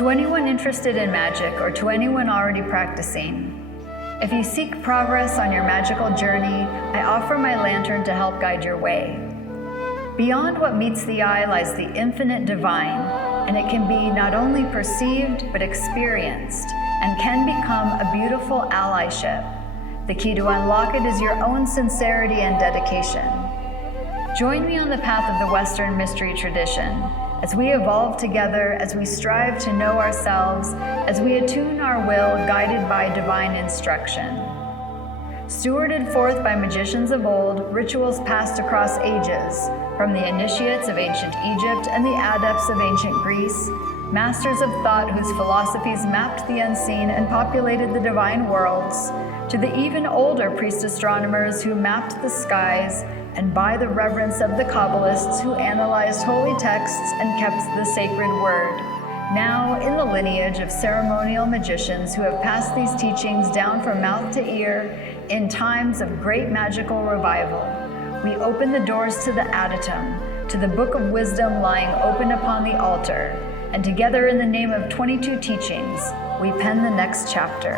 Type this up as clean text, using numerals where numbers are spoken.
To anyone interested in magic or to anyone already practicing, if you seek progress on your magical journey, I offer my lantern to help guide your way. Beyond what meets the eye lies the infinite divine, and it can be not only perceived but experienced, and can become a beautiful allyship. The key to unlock it is your own sincerity and dedication. Join me on the path of the Western mystery tradition, as we evolve together, as we strive to know ourselves, as we attune our will guided by divine instruction. Stewarded forth by magicians of old, rituals passed across ages, from the initiates of ancient Egypt and the adepts of ancient Greece, masters of thought whose philosophies mapped the unseen and populated the divine worlds, to the even older priest astronomers who mapped the skies, and by the reverence of the Kabbalists who analyzed holy texts and kept the sacred word. Now, in the lineage of ceremonial magicians who have passed these teachings down from mouth to ear in times of great magical revival, we open the doors to the adytum, to the book of wisdom lying open upon the altar, and together in the name of 22 teachings, we pen the next chapter.